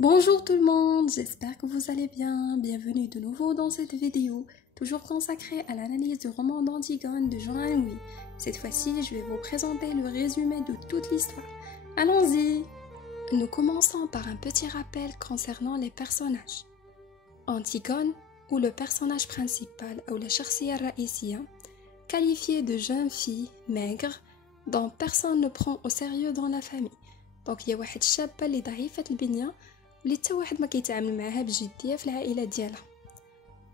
Bonjour tout le monde, j'espère que vous allez bien. Bienvenue de nouveau dans cette vidéo, toujours consacrée à l'analyse du roman d'Antigone de Jean Anouilh. Cette fois-ci, je vais vous présenter le résumé de toute l'histoire. Allons-y! Nous commençons par un petit rappel concernant les personnages. Antigone, ou le personnage principal, ou la shakhsiya raïsiya, qualifiée de jeune fille maigre, dont personne ne prend au sérieux dans la famille. Donc il y a واحد شابة اللي ضعيفة البنية اللي حتى واحد ما كيتعامل معاها بجدية في العائلة ديالها.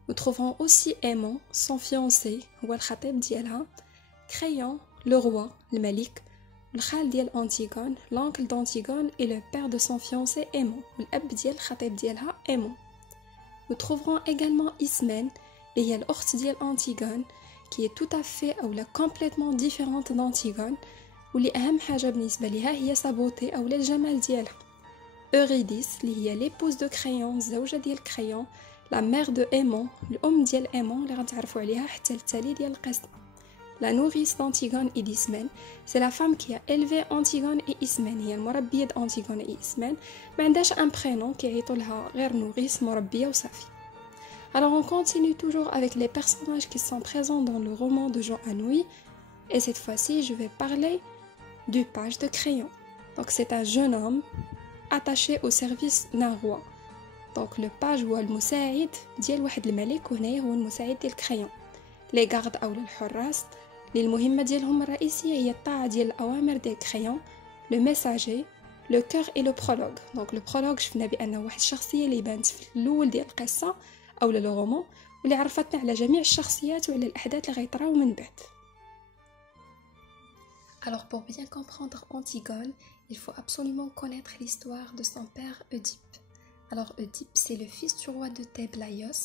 Nous trouverons aussi Aimon, son fiancé, هو الخطيب ديالها, Créon, le roi, الملك, الخال ديال Antigone, l'oncle d'Antigone et le père de son fiancé Aimon, الأب ديال الخطيب ديالها Aimon. Nous trouverons également Ismène, اللي هي الأخت ديال Antigone, qui est tout à fait ou complètement différente d'Antigone, واللي أهم حاجة بالنسبة ليها هي سابوتي أو الجمال ديالها. Eurydice اللي هي l'épouse de Créon, الزوجة ديال Créon, la mère de Aimon, الأم ديال Aimon اللي غنتعرفوا عليها حتى التالي ديال القصة. La nourrice d'Antigone et d'Ismène, c'est la femme qui a élevé Antigone et Ismène, هي المربية d'Antigone et Ismène, ما عندهاش un prénom كيعيطوا لها غير nourrice مربية وصافي. Alors on continue toujours avec les personnages qui sont présents dans le roman de Jean Anouilh, et cette fois-ci je vais parler du page de Créon. Donc c'est un jeune homme attaché au service d'un roi. Donc le page هو المساعد ديال واحد الملك وهنايا هو المساعد ديال كريون. لي غارد او الحراس اللي المهمه ديالهم الرئيسيه هي الطاعه ديال الاوامر ديال كريون، لو ميساجي، لو كور اي لو برولوغ. دونك لو برولوغ شفنا بانه واحد الشخصيه اللي بانت في الاول ديال القصه او لو رومان واللي عرفتنا على جميع الشخصيات وعلى الاحداث اللي غيطراو من بعد. Alors pour bien comprendre Antigone, il faut absolument connaître l'histoire de son père Oedipe. Alors Oedipe, c'est le fils du roi de Thèbes Laios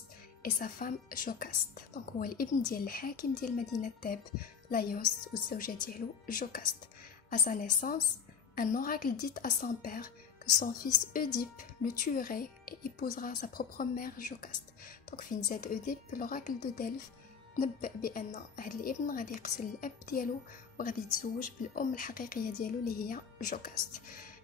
et sa femme Jocaste. Donc هو الابن ديال الحاكم ديال مدينة ثèbes Laios والزوجة ديالو Jocaste. À sa naissance, un oracle dit à son père que son fils Oedipe le tuerait et épousera sa propre mère Jocaste. Donc فين زاد Oedipe, l'oracle de Delphes نبأ بأن هاد الابن غادي يقتل الأب ديالو وغادي يتزوج بالأم الحقيقية ديالو اللي هي Jocaste.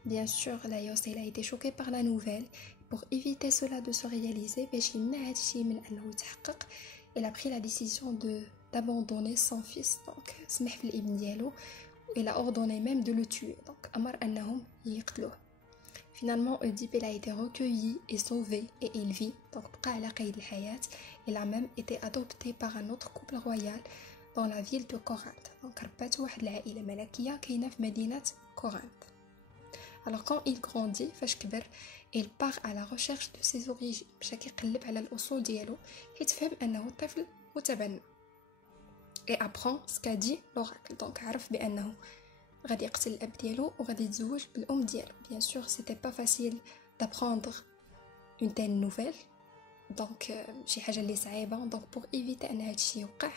Bien sûr, Laios il a été choqué par la nouvelle. Pour éviter cela de se réaliser, باش يمنع هادشي من أنه يتحقق, il a pris la décision d'abandonner son fils. Donc سمح في الابن ديالو, il a ordonné même de le tuer. Donc أمر أنهم يقتلوه. Finalement, Oedipe a été recueilli et sauvé et il vit, donc بقى على قيد الحياة. Il a même été adopté par un autre couple royal dans la ville de Corinthe. Donc ربات واحد العائلة ملكية كاينة في مدينة Corinthe. Alors quand il grandit, فاش كبر, il part à la recherche de ses origines. باش كيقلب على الأصول ديالو حيت فهم أنه طفل متبنى. Et apprend ce qu'a dit l'oracle. Donc عرف بأنه غادي يقتل الأب ديالو وغادي يتزوج بالأم ديالو. Bien sûr, c'était pas facile d'apprendre une telle nouvelle. Donc شي حاجة اللي صعيبة. Donc pour éviter أن هادشي يوقع,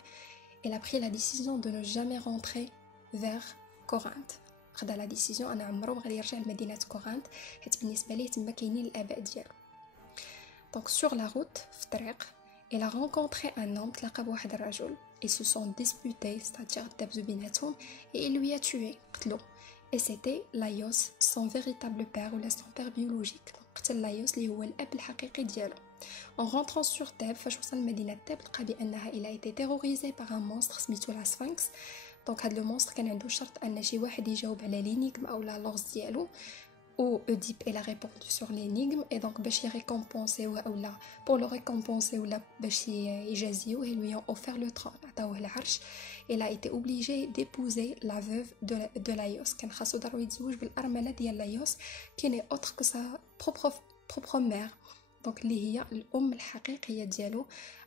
il a pris la décision de ne jamais rentrer vers Corinthe. خدا la décision أنا عمرو غادي يرجع لمدينة كورنث حيت بالنسبة ليه تما كاينين الآباء ديالو. Donc sur la route في الطريق, il a rencontré un homme, تلاقى بواحد الرجل. Ils se sont disputés, c'est-à-dire دابزو بيناتهم, et il lui a tué, قتلو. Et c'était Laios, son véritable père ou son père biologique. قتل Laios اللي هو الأب الحقيقي ديالو. En rentrant sur Thèbes, فاش وصل لمدينة ثèbes لقى بأنها il a été terrorisé par un monstre سميتو la Sphinx. Donc هاد لو مونستر كان عنده شرط ان شي واحد يجاوب على لينيغم او لا لغز ديالو, ou Oedipe il a répondu sur l'énigme, et donc باش يريكومبونسيوه او لا pour le récompenser ولا باش يجازيوه, ils lui ont offert le trône, عطاوه العرش. Il a été obligé d'épouser la veuve de Laios. كان خاصو ضروري يتزوج بالأرملة ديال لايوس qui n'est autre que sa propre mère, donc اللي هي الأم الحقيقية ديالو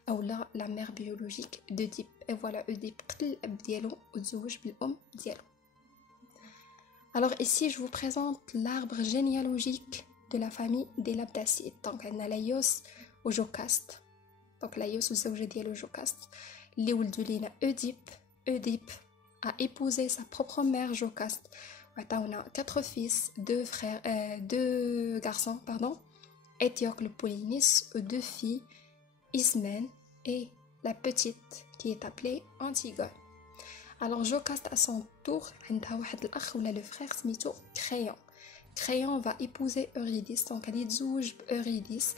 أو la mère biologique d'Oedipe. Et voilà, Oedipe قتل الأب ديالو وتزوج بالأم ديالو. Alors ici, je vous présente l'arbre généalogique de la famille des Labdacides. Donc on a Laios ou Jocaste. Donc Laios والزوجة ديالو Jocaste اللي ولدوا لينا Oedipe. Oedipe a épousé sa propre mère Jocaste. وعطاونا 4 fils, 2 garçons, pardon, Étiocle Polynice, 2 filles, Ismène et la petite qui est appelée Antigone. Alors Jocaste à son tour عندها واحد الأخ ولا le frère سميتو Créon. Créon va épouser Eurydice, donc elle est Eurydice,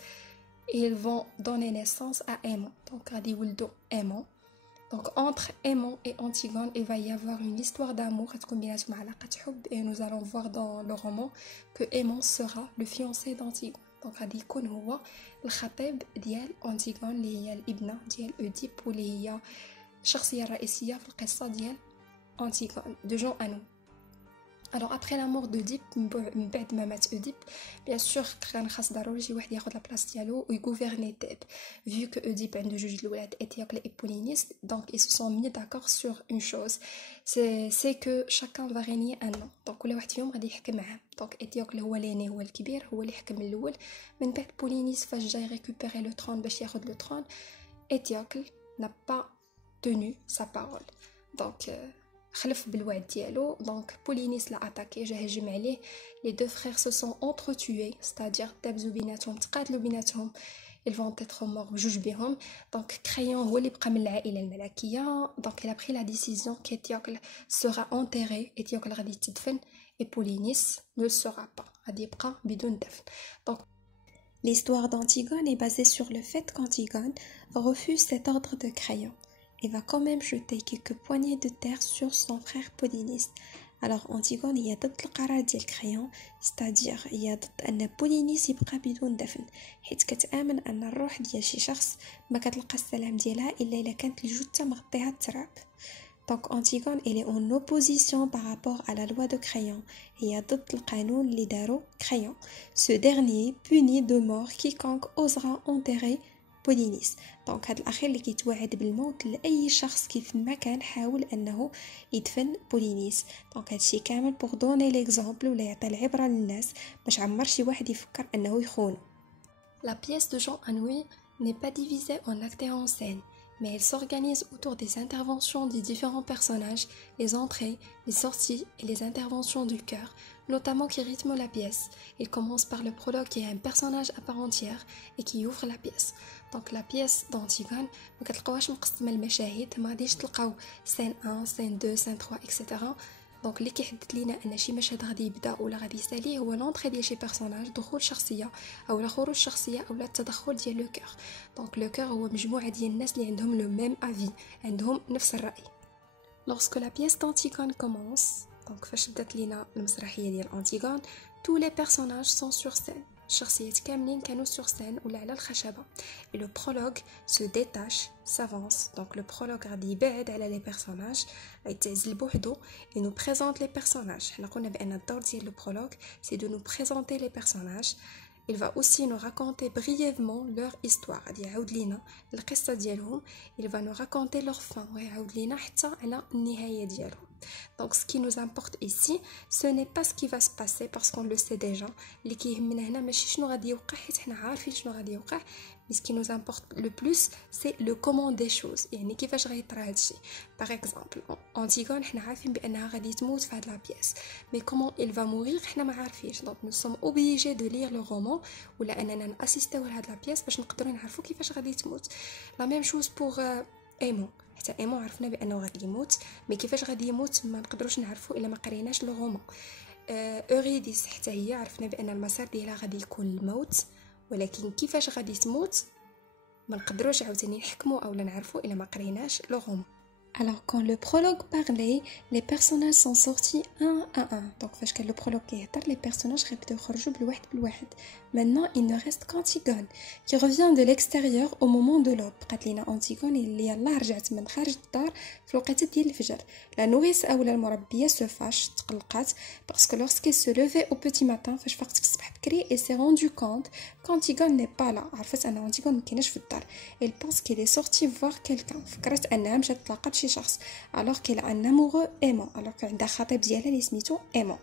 et ils vont donner naissance à Aimon, donc elle est Aimon. Donc entre Aimon et Antigone, il va y avoir une histoire d'amour, et nous allons voir dans le roman que Aimon sera le fiancé d'Antigone. Donc غادي يكون هو الخطيب ديال أنتيغون اللي هي الابنة ديال أوديب واللي هي الشخصية الرئيسية في القصة ديال أنتيغون de Jean Anou. Alors après la mort d'Oedipe, من بعد ما مات Oedipe, bien sûr كان خاص ضروري شي واحد ياخذ لا بلاص ديالو ويغوفرني تيب. Vu que Oedipe عنده جوج الولاد Étiocle et Polynice, donc ils se sont mis d'accord sur une chose, c'est que chacun va régner un an. Donc كل واحد فيهم غادي يحكم معاه. Donc Étiocle هو ليني هو الكبير هو اللي يحكم الاول. من بعد Polynice فاش جاي récupérer le trône باش ياخذ le trône, Étiocle n'a pas tenu sa parole. Donc خلف بالوعد ديالو. دونك بولينيس لا اتاكي جا هجم عليه. لي دو فرير سو سون انترتوي ستادير تابزو بيناتهم تقاتلوا بيناتهم ils vont être morts بجوج بهم. دونك كريون هو اللي بقى من العائله الملكيه. دونك il a pris la décision qu'Étiocle sera enterré. Étiocle غادي تدفن et Polynice ne le sera pas, غادي يبقى بدون دفن. دونك l'histoire d'Antigone est basée sur le fait qu'Antigone refuse cet ordre de Créon. Il va quand même jeter quelques poignées de terre sur son frère Polynice. Alors Antigone هي ضد القرار ديال كريون, c'est-à-dire هي ضد أن بولينيس يبقى بدون دفن, حيت كتآمن أن الروح ديال شي شخص ما كتلقى السلام ديالها إلا إلا كانت الجثة مغطيها التراب. Donc Antigone elle est en opposition par rapport à la loi de Créon. هي ضد القانون اللي دارو كريون. Ce dernier punit de mort quiconque osera enterrer بولينيس. دونك هذا الاخير اللي كيتوعد بالموت لاي شخص كيف ما كان حاول انه يدفن بولينيس. دونك هادشي كامل بور دوني ليكزامبل ولا يعطي العبره للناس باش عمر شي واحد يفكر انه يخون. La pièce de Jean Anouilh n'est pas divisée en actes et en scènes, mais elle s'organise autour des interventions des différents personnages, les entrées, les sorties et les interventions du chœur, notamment qui rythment la pièce. Il commence par le prologue qui est un personnage à part entière et qui ouvre la pièce. Donc la pièce d'Antigone ما كتلقاوهاش مقسمه المشاهد, ما غاديش تلقاو scène 1 scène 2 scène 3 etc. دونك اللي كيحدد لينا ان شي مشهد غادي يبدا ولا غادي يسالي هو لونطري ديال شي بيرسوناج, دخول شخصيه او خروج شخصيه او التدخل ديال لو كور. دونك لو كور هو مجموعه ديال الناس اللي عندهم لو ميم افي, عندهم نفس الراي. Lorsque la pièce d'Antigone commence, donc فاش بدات لينا المسرحيه ديال Antigone, tous les personnages sont sur scène. الشخصيات كاملين كانوا sur scène ولا على الخشبه. Et le prologue se détache, s'avance. Donc le prologue غادي يبعد على les personnages, يتعزل بوحدو et nous présente les personnages. حنا قلنا بان الدور ديال le prologue c'est de nous présenter les personnages. Il va aussi nous raconter brièvement leur histoire. غادي يعاود لينا القصه ديالهم. Il va nous raconter leur fin ويعاود لينا حتى على النهايه ديالهم. Donc ce qui nous importe ici, ce n'est pas ce qui va se passer parce qu'on le sait déjà. اللي كيهمنا هنا ماشي شنو غادي يوقع حيت حنا عارفين شنو غادي يوقع, mais ce qui nous importe le plus c'est le comment des choses, يعني كيفاش غيطرا هادشي. Par exemple, Antigone حنا عارفين بانها غادي تموت في هاد لا بيس, mais comment elle va mourir حنا ما عارفينش. Donc nous sommes obligés de lire le roman ولا اننا ناسيستيو لهاد لا بيس باش نقدروا نعرفوا كيفاش غادي تموت. La même chose pour Aimon. حتى ايمون عرفنا بانه غادي يموت, مي كيفاش غادي يموت ما نقدروش نعرفوا الا ما قريناش لو رومان. اوريديس حتى هي عرفنا بان المسار ديالها غادي يكون الموت, ولكن كيفاش غادي تموت ما نقدروش عاوتاني نحكموا اولا نعرفوا الا ما قريناش لو رومان. Alors quand le prologue parlait, les personnages sont sortis un à un. Donc فاش كان le prologue كيهضر les personnages غيبداو يخرجوا بالواحد بالواحد. Maintenant il ne reste qu'Antigone qui revient de l'extérieur au moment de l'aube. قالت لينا Antigone اللي يلاه رجعت من خارج الدار في الوقيته ديال الفجر. La nourrice اولا المربيه se fâche, تقلقات parce que lorsqu'elle se levait au petit matin فاش فاقت في الصباح بكري elle s'est rendu compte qu'Antigone n'est pas là. عرفت ان Antigone ما كايناش في الدار. Elle pense qu'elle est sortie voir quelqu'un. فكرت انها مشات تلاقات شي شخص, alors qu'elle a un amoureux aimant, alors qu'elle عندها خطيب ديالها اللي سميتو aimant.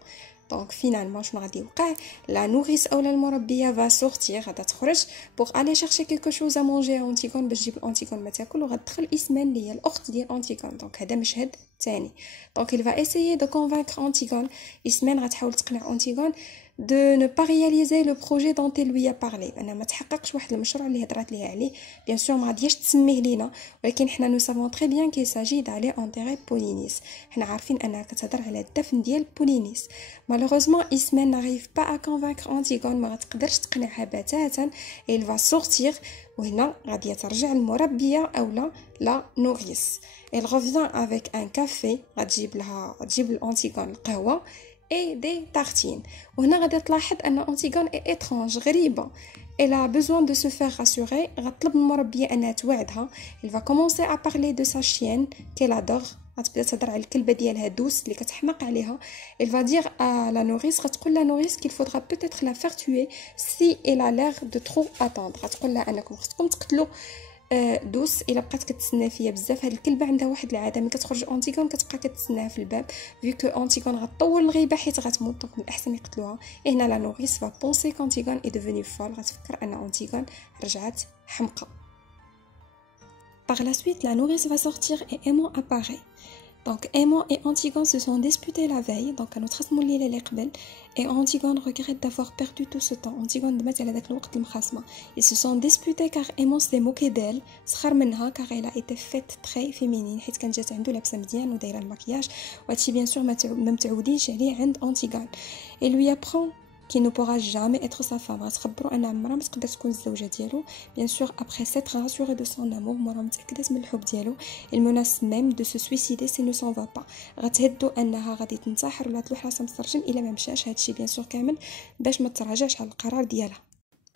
Donc finalement شنو غادي يوقع, la nourrice اولا المربيه va sortir, غادا تخرج pour aller chercher quelque chose à manger à Antigone باش تجيب Antigone ما تاكل, وغتدخل إسمين اللي هي الاخت ديال Antigone. donc هذا مشهد ثاني. donc il va essayer de convaincre Antigone. إسمين غتحاول تقنع Antigone de ne pas réaliser le projet dont elle lui a parlé. أنا ما تحققش واحد المشروع اللي هضرات ليه عليه. Bien sûr ما غاديش تسميه لينا ولكن حنا nous savons très bien qu'il s'agit d'aller enterrer Polynice. حنا عارفين أنها كتهضر على الدفن ديال بولينيس. Malheureusement Ismène n'arrive pas à convaincre Antigone ما غتقدرش تقنعها بتاتا. Il va sortir وهنا غادي ترجع المربية أو لا نوريس. Elle revient avec un café غتجيب لأنتيغون القهوة et des tartines. وهنا غادي تلاحظ أن أنتيغون est étrange غريبة. Elle a besoin de se faire rassurer. غتطلب من المربية أنها توعدها. Elle va commencer à parler de sa chienne qu'elle adore. غتبدا تهضر على الكلبة ديالها دوس اللي كتحماق عليها. Elle va dire à la nourrice غتقول la nourrice qu'il faudra peut-être la faire tuer si elle a l'air de trop attendre. غتقول لها أنكم خصكم تقتلوا دوس الا بقات كتسنى فيا بزاف. هاد الكلبه عندها واحد العاده ملي كتخرج انتيغون كتبقى كتسناها في الباب فيو كو انتيغون غطول الغيبه حيت غتموت. دونك من الاحسن يقتلوها. هنا لا نوريس فا بونسي كونتيغون اي ديفيني فول. غتفكر ان انتيغون رجعت حمقى. Par la suite, la nourrice va sortir et Aimant apparaît. Donc Aimant et Antigone se sont disputés la veille. Donc à notre et Antigone regrette d'avoir perdu tout ce temps. Antigone دمات على داك الوقت المخاصمة. Ils se sont disputés car Aimant s'est moqué d'elle. سخر منها car elle a été faite très féminine. حيت كانت جات عنده لابسة مزيان ودايرة المكياج. وهادشي bien sûr ما متعودينش عليه عند Antigone. Et lui apprend qui ne pourra jamais être sa femme. غتخبرو أن عمرها ما تقدر تكون الزوجة ديالو. Bien sûr, après s'être rassurée de son amour, مرة متأكدة من الحب ديالو. Il menace même de se suicider s'il ne s'en va pas. غتهدو أنها غادي تنتحر ولا تلوح راسها من السرجم إلا ما مشاش. هادشي bien sûr كامل باش ما تراجعش على القرار ديالها.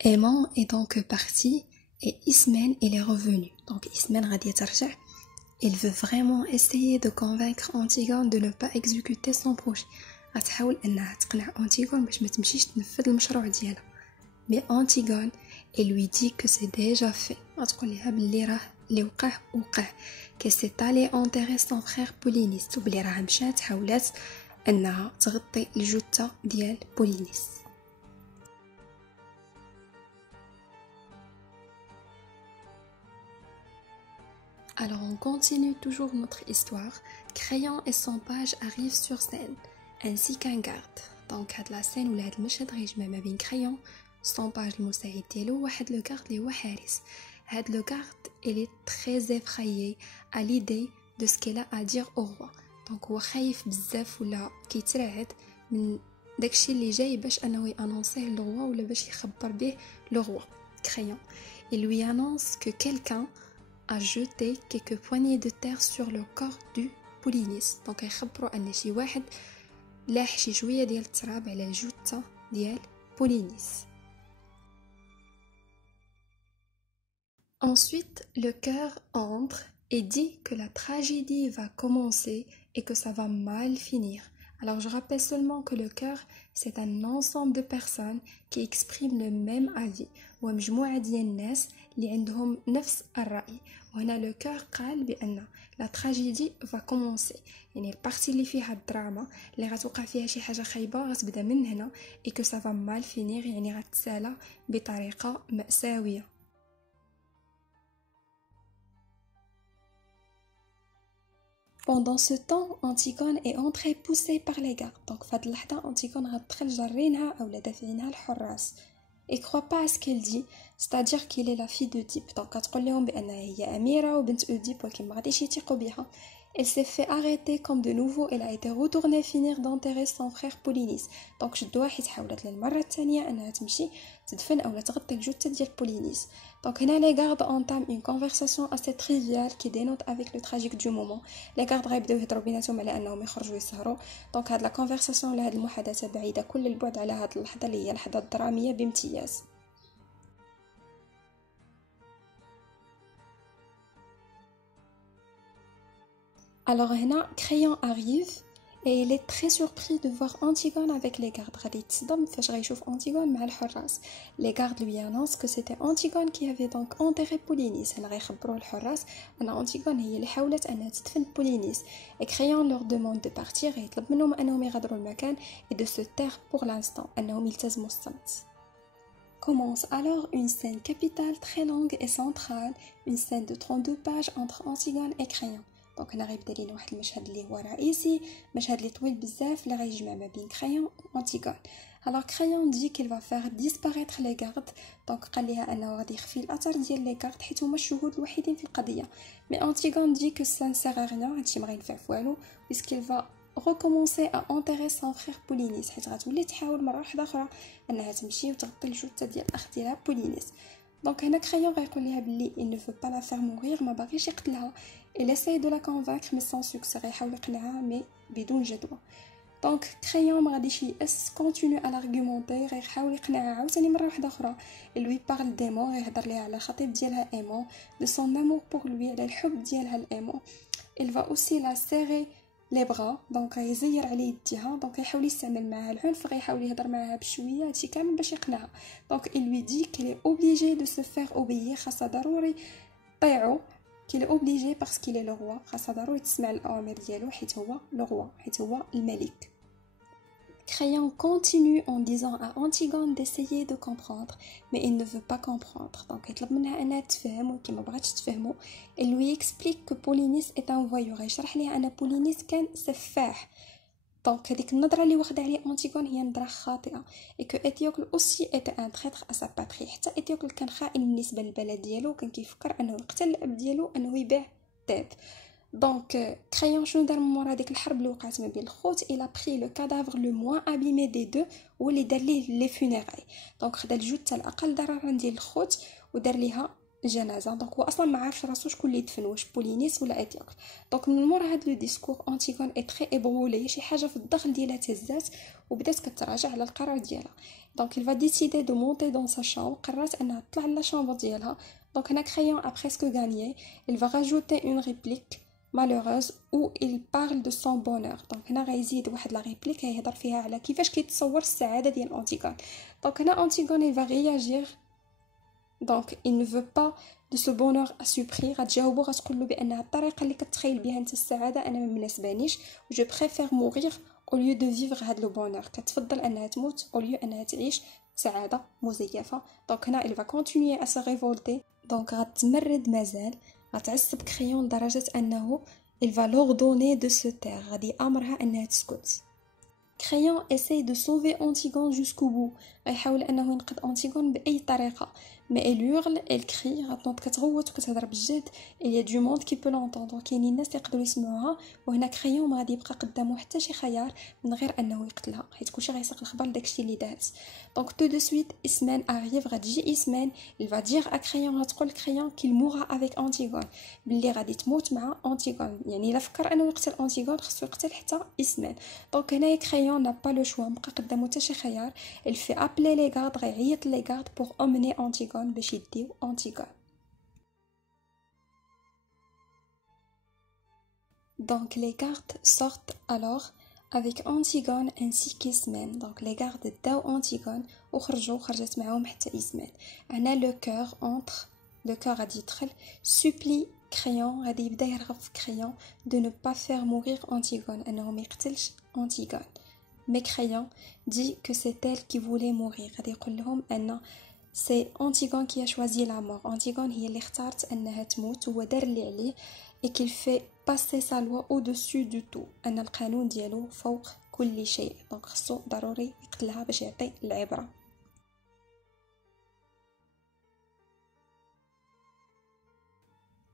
Aimant est donc parti et Ismène il est revenu. Donc Ismène غادي ترجع. Il veut vraiment essayer de convaincre Antigone de ne pas exécuter son projet. غتحاول انها تقنع أنتيغون باش ما تمشيش تنفذ المشروع ديالها. مي أنتيغون elle lui dit que c'est déjà fait. غتقول لها بلي راه اللي وقع que c'est allé enterrer son frère Polynice وبلي راه مشات حاولات انها تغطي الجثه ديال بولينيس. Alors on continue toujours notre histoire. Crayon et son page arrivent sur scène ainsi qu'un garde. Donc هاد لا سين ولا هاد المشهد غيجمع ما بين كريون son page المساعد ديالو واحد لو garde اللي هو حارس. هاد لو garde il est très effrayé à l'idée de ce qu'elle a à dire au roi. Donc هو خايف بزاف ولا كيترعد من داكشي اللي جاي باش انه يانونسيه للروا ولا باش يخبر به للروا. Crayon il lui annonce que quelqu'un a jeté quelques poignées de terre sur le corps du Polynice. Donc يخبروا ان شي واحد لاح شي شويه ديال التراب على الجثه ديال بولينيس. Ensuite, le chœur entre et dit que la tragédie va commencer et que ça va mal finir. Alors je rappelle seulement que le chœur c'est un ensemble de personnes qui expriment le même avis ومجموعة ديال الناس اللي عندهم نفس الرأي. وهنا le chœur قال بأن la tragédie va commencer يعني البارتي اللي فيها الدراما اللي غتوقع فيها شي حاجة خايبة غتبدا من هنا et que ça va mal finir يعني غتسالى بطريقة مأساوية. Pendant ce temps, Antigone est entrée poussée par les gardes. Donc فهاد اللحظة Antigone غتدخل جارينها أو دافعينها الحراس. Et croit pas à ce qu'elle dit, c'est-à-dire qu'il est la fille d'Oedipe. Donc كتقول لهم بأنها هي أميرة وبنت أوديب ولكن ما غاديش يثيقوا بها. Elle s'est fait arrêter comme de nouveau. Elle a été retournée finir d'enterrer son frère Polynice. Donc شدوها حيت حاولت للمرة الثانية أنها تمشي تدفن أو تغطي الجثة ديال بولينيس. Donc هنا les gardes entament une conversation assez triviale qui dénote avec le tragique du moment. Les gardes غيبداو يهضروا بيناتهم على أنهم يخرجوا يسهروا. Donc هاد la conversation ولا هاد المحادثة بعيدة كل البعد على هاد اللحظة اللي هي لحظة درامية بامتياز. Alors هنا Crayon arrive et il est très surpris de voir Antigone avec les gardes. غادي يتصدم فاش غيشوف Antigone مع الحراس. Les gardes lui annoncent que c'était Antigone qui avait donc enterré Polynice. هنا غيخبروا الحراس أن Antigone هي اللي حاولت أنها تدفن Polynice. Et Crayon leur demande de partir. يطلب منهم أنهم يغادروا المكان et de se taire pour l'instant. أنهم يلتزموا الصمت. Commence alors une scène capitale très longue et centrale, une scène de 32 pages entre Antigone et Crayon. دونك هنا غيبدا لينا واحد المشهد اللي هو رئيسي، مشهد اللي طويل بزاف اللي غيجمع ما بين كريون وانتيغون. Alors Crayon dit qu'il va faire disparaître les gardes. Donc قال لها انه غادي يخفي الاثر ديال لي كارت حيت هما الشهود الوحيدين في القضيه. Mais Antigone dit que ça ne sert à rien, هادشي ما غينفع والو, puisqu'il va recommencer à enterrer son frère Polynice, حيت غتولي تحاول مره واحده اخرى انها تمشي وتغطي الجثه ديال الاخ ديالها بولينيس. دونك هنا كريون غيقول لها بلي il ne veut pas la faire mourir, ما باغيش يقتلها. il essaie de la convaincre mais sans succès, غيحاول يقنعها مي بدون جدوى. دونك كريون ما غاديش يأس, كونتينيو على l'argumenter, غيحاول يقنعها عاوتاني مره واحده اخرى. il lui parle d'Aimon, غيهضر ليها على الخطيب ديالها Aimon, de son amour pour lui, على الحب ديالها لأيمون. il va aussi la serrer les bras, دونك غيزير عليه يديها, دونك غيحاول يستعمل معاها العنف, غيحاول يهضر معاها بشويه, هادشي كامل باش يقنعها. دونك il lui dit qu'elle est obligée de se faire obéir, خاصها ضروري طيعو, qu'il est obligé parce qu'il est le roi, خاصها ضروري تسمع الاوامر ديالو حيت هو le roi, حيت هو الملك. Crayon continue en disant à Antigone d'essayer de comprendre, mais il ne veut pas comprendre. Donc يطلب منها انها تفهم ولكن ما بغاتش تفهمو. Il lui explique que Polynice est un voyou, يشرح ليها ان بولينيس كان سفاح. دونك هذيك النظره اللي واخده عليه انتيغون هي نظره خاطئه, et que Étiocle aussi était un traître à sa patrie. حتى Étiocle كان خائن بالنسبه للبلد ديالو, كان كيفكر انه يقتل الاب ديالو, انه يبيع تاب. دونك كريون شنو دار من مورا ديك الحرب اللي وقعت ما بين الخوت, il a pris le cadavre le moins abîmé des deux واللي دار ليه لي فونيراي. دونك خدا الجثه الاقل ضررا ديال الخوت ودار ليها جنازه. دونك هو اصلا ما عارفش راسو شكون اللي يدفن, واش بولينيس ولا اتيوك. دونك من مورا هاد لو ديسكور انتيغون اي تري ابرولي, شي حاجه في الداخل ديالها تهزات وبدات كتراجع على القرار ديالها. دونك il va décider de monter dans sa chambre, قررت انها تطلع لا شامبر ديالها. دونك هنا كريون a presque gagné, il va rajouter une réplique malheureuse où il parle de son bonheur. دونك هنا غيزيد واحد لا ريبليك غيهضر فيها على كيفاش كيتصور السعاده ديال انتيغون. دونك هنا انتيغون il va réagir, donc il ne veut pas de ce bonheur à ce prix. غتجاوبو غتقول له بانها الطريقه اللي كتخيل بها انت السعاده انا ما مناسبانيش, جو بريفير mourir au lieu de vivre هاد لو bonheur. كتفضل انها تموت au lieu انها تعيش سعاده مزيفه. دونك هنا il va continuer à se révolter, دونك غتمرد مازال, غتعصب كريون لدرجه انه il va l'ordonner de se taire, غادي امرها انها تسكت. كريون essaye de sauver Antigone jusqu'au bout, غيحاول انه ينقذ انتيغون باي طريقه. mais elle hurle, elle crie, غتنوض كتغوت وكتهضر بالجد. il y a du monde qui peut l'entendre, كاينين الناس اللي يقدروا يسمعوها. وهنا كريون ما غادي يبقى قدامه حتى شي خيار من غير انه يقتلها, حيت كلشي غيساق الخبر لداكشي اللي دارت. دونك tout de suite Ismène arrive, غتجي Ismène, il va dire à Crayon, غتقول كريون qu'il mourra avec Antigone, باللي غادي تموت مع انتيغون. يعني الا فكر انه يقتل انتيغون خصو يقتل حتى Ismène. دونك هنا كريون n'a pas le choix, مبقى قدامه حتى شي خيار. il fait appeler les gardes, غيعيط لي gardes pour emmener Antigone باش يديو Antigone. Donc les gardes sortent alors avec Antigone ainsi qu'Ismène. Donc les gardes داو Antigone وخرجوا, خرجت معاهم حتى Ismène. هنا le cœur entre, le cœur غادي يدخل, supplie Crayon, غادي يبدا يرغب في Crayon de ne pas faire mourir Antigone, انه ما يقتلش Antigone. mais Crayon dit que c'est elle qui voulait mourir, غادي يقول لهم ان c'est Antigone qui a choisi la mort. Antigone هي اللي اختارت انها تموت, هو دار اللي عليه, et qu'il fait passer sa loi au-dessus du tout, ان القانون ديالو فوق كل شيء. دونك خصو ضروري يقتلها باش يعطي العبره.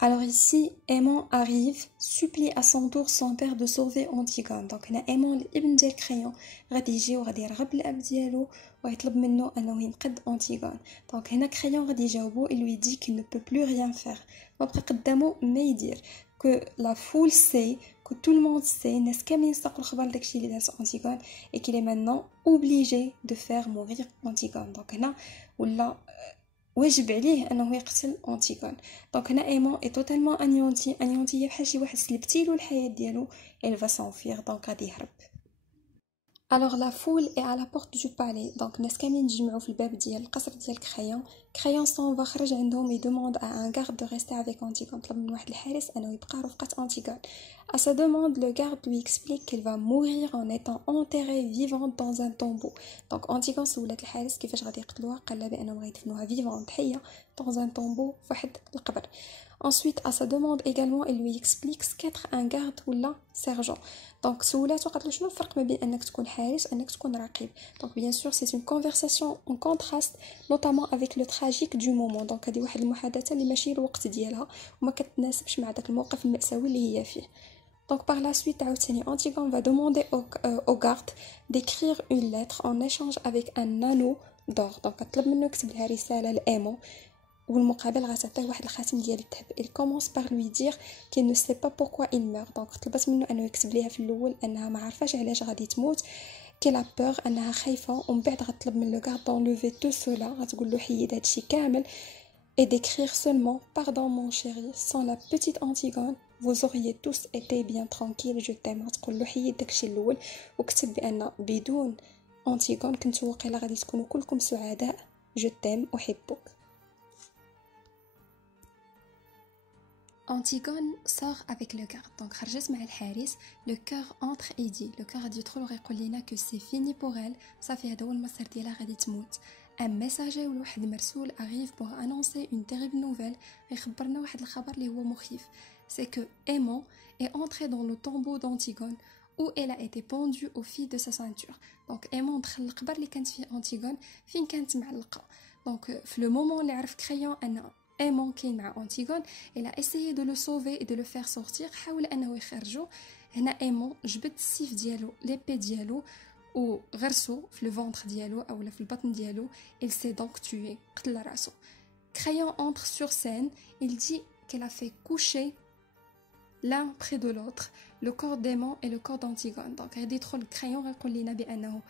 Alors ici, Aimon arrive, supplie à son tour son père de sauver Antigone. Donc هنا Aimon الابن ديال كريون غادي يجي وغادي يرغب الاب ديالو ويطلب منه انه ينقذ Antigone. دونك هنا كريون غادي يجاوبو, il lui dit qu'il ne peut plus rien faire, ما بقى قدامو ما يدير. que la foule sait, que tout le monde sait, الناس كاملين ساقوا الخبر داكشي اللي دارت Antigone, et qu'il est maintenant obligé de faire mourir Antigone. دونك هنا ولا واجب عليه انه يقتل انتيغون. دونك هنا ايمون اي توتالمون انيونتي بحال شي واحد سلبتيلو الحياه ديالو, elle va s'enfuir, دونك غادي يهرب. Alors la foule est à la porte du palais, donc الناس كاملين تجمعوا في الباب ديال القصر ديال كريون. كريون s'en va, خرج عندهم, et demande à un garde de rester avec Antigone, طلب من واحد الحارس انه يبقى رفقة Antigone. À sa demande, le garde lui explique qu'elle va mourir en étant enterrée vivante dans un tombeau. Donc Antigone سولات الحارس كيفاش غادي يقتلوها, قال لها بانهم غيدفنوها vivante حيه dans un tombeau, فواحد القبر. Ensuite, à sa demande également, il lui explique ce qu'être un garde ou la sergent. Donc, سولاتو قالت له شنو الفرق ما بين انك تكون حارس وانك تكون رقيب. Donc, bien sûr, c'est une conversation en contraste, notamment avec le tragique du moment. Donc, هذه واحد المحادثة اللي ماشي الوقت ديالها وما كتناسبش مع داك الموقف المأساوي اللي هي فيه. Donc, par la suite, Antigone va demander au garde d'écrire une lettre en échange avec un anneau d'or. Donc, كتطلب منه يكتب لها رسالة لإيمون والمقابل غتعطيه واحد الخاتم ديال الذهب. Il commence par lui dire qu'il ne sait pas pourquoi il meurt. Donc طلبت منه انه يكتب ليها في الاول انها ما عارفاش علاش غادي تموت، qu'elle a peur، انها خايفه، ومن بعد غتطلب من لو غارد d'enlever tout cela، غتقول له حيد هادشي كامل، et d'écrire seulement pardon mon chéri sans la petite Antigone vous auriez tous été bien tranquille je t'aime. غتقول له حيد داكشي الاول وكتب بان بدون أنتيغون كنتو واقيلا غادي تكونوا كلكم سعداء je t'aime أحبك. Antigone sort avec le garde. Donc خرجت مع الحارس. Le cœur entre et dit. Le cœur غادي يدخل وغيقول لينا que c'est fini pour elle. صافي هذا هو المصير ديالها غادي تموت. Un messager ولا واحد مرسول arrive pour annoncer une terrible nouvelle. غيخبرنا واحد الخبر اللي هو مخيف. C'est que Aimon est entré dans le tombeau d'Antigone où elle a été pendue au fil de sa ceinture. Donc Aimon دخل القبر اللي كانت فيه Antigone فين كانت معلقة. Donc في le moment اللي عرف كريون أن Aimon كاين مع Antigone, elle a essayé de le sauver et de le faire sortir. حاول انه يخرجو. هنا Aimon جبد السيف ديالو ليبي ديالو وغرسو في لو فونتر ديالو اولا في البطن ديالو. Il s'est donc tué. قتل راسو. Crayon entre sur scène. Il dit qu'elle a fait coucher l'un près de l'autre le corps d'Aimon et le corps d'Antigone. Donc غادي يدخل Crayon غيقول لنا بانه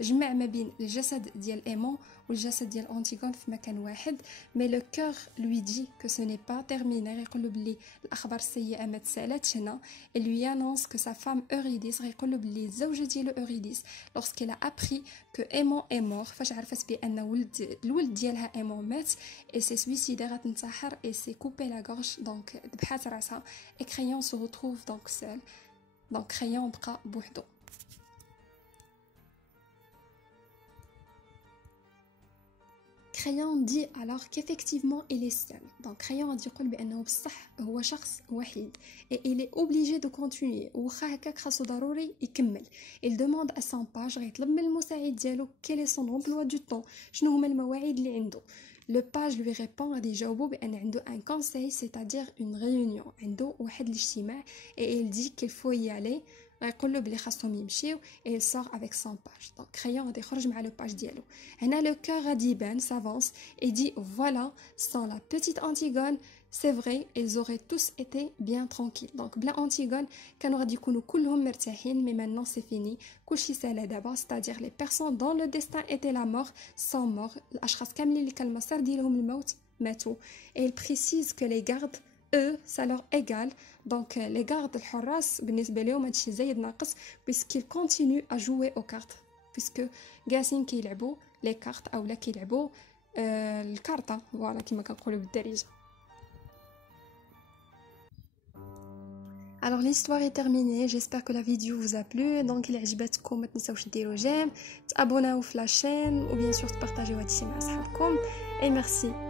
جمع ما بين الجسد ديال ايمون والجسد ديال أنتيغون في مكان واحد. مي لو كور لوي دي كو سو ني با تيرميني. غيقول له بلي الاخبار السيئه ما تسالاتش هنا. لوي انونس كو سا فام اوريديس. غيقول له بلي الزوجه ديالو اوريديس لورسكيل ا ابري كو ايمون اي مور. فاش عرفت بان الولد ديالها ايمون مات اي سي سويسيدي غتنتحر اي سي كوبي لا غورج. دونك ذبحات راسها. اي كريون سو روتروف دونك سول. دونك كريون بقى بوحدو. Crayon dit alors qu'effectivement il est seul. Donc Crayon a dit بأنه بصح هو شخص وحيد et il est obligé de continuer. وخا هكاك خاصو ضروري يكمل. Il demande à son page غيطلب من المساعد ديالو quel est son emploi du temps. شنو هما المواعيد اللي عنده. Le page lui répond غادي يجاوبو بأن عنده un conseil c'est-à-dire une réunion. عنده واحد الاجتماع et il dit qu'il faut y aller. غيقول له بلي خاصهم يمشيو et il sort avec son page. Donc Crayon غادي يخرج مع لو باج ديالو. هنا لو كور غادي يبان s'avance et dit voilà sans la petite Antigone c'est vrai ils auraient tous été bien tranquilles. Donc بلا Antigone كانوا غادي يكونوا كلهم مرتاحين. mais maintenant c'est fini. كلشي سالا دابا. c'est-à-dire les personnes dont le destin était la mort sont morts. الاشخاص كاملين اللي كان المصير ديالهم الموت ماتوا. et il précise que les gardes eux ça leur égale. Donc les gardes الحراس بالنسبه لهم هادشي زايد ناقص puisqu'ils continuent à jouer aux cartes puisque جالسين كيلعبوا لي كارت اولا كيلعبوا الكارطه فوالا كما كنقولوا بالدارجه. Alors l'histoire est terminée, j'espère que la vidéo vous a plu. Donc il عجبتكم ما تنساوش ديروا جيم، تابوناو في la chaîne ou bien sûr تبارطاجيو هادشي مع صحابكم et merci.